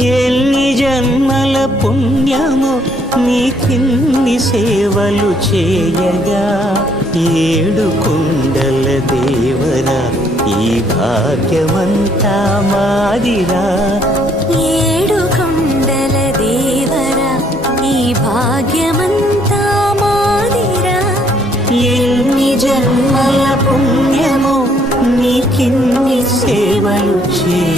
ఎన్ని జన్మల పుణ్యము నీకిన్ని సేవలు చేయగా, ఏడు కొండల దేవరా ఈ భాగ్యమంతా మాదిరా. ఏడు కొండల దేవరా ఈ భాగ్యమంతా మాదిరా. ఎన్ని జన్మల పుణ్యము నీకిన్ని సేవలు చేయగా,